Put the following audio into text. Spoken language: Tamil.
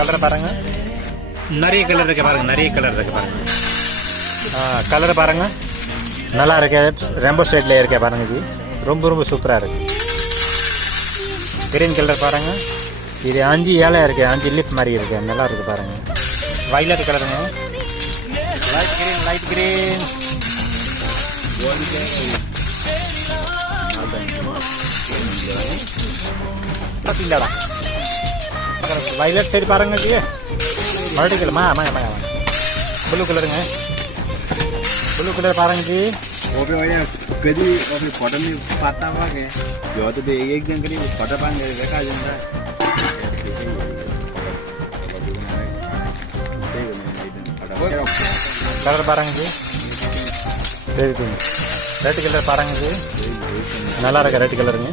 கலரை பாருங்கள். நிறைய கலர் இருக்குது பாருங்கள், நிறைய கலர் இருக்குது பாருங்கள். கலரை பாருங்கள், நல்லா இருக்கு. ரெம்போ ஸ்டேட்டில் இருக்கே பாருங்கள், இது ரொம்ப ரொம்ப சூப்பராக இருக்குது. கிரீன் கலர் பாருங்கள், இது 5 இலை இருக்குது, 5 லீஃப் மாதிரி இருக்குது, நல்லா இருக்குது பாருங்கள். வயலட் கலருங்க, லைட் கிரீன். பார்த்தீங்களாடா வயலட் சைடு பாருங்க, ஜி மறுபடிக்கலாமா? ஆமாங்க ஆமாங்க ஆமாங்க. ப்ளூ கலருங்க, ப்ளூ கலர் பாருங்க ஜி. ओपे भैया कभी ओपे फोटो में पाता हुआ के जो तो एक दिन करी फोटो पाएंगे देखा जाता है. कलर பாருங்க ஜி, சரி ரெட் கலர் பாருங்க ஜி, நல்லா இருக்கு ரெட் கலருங்க.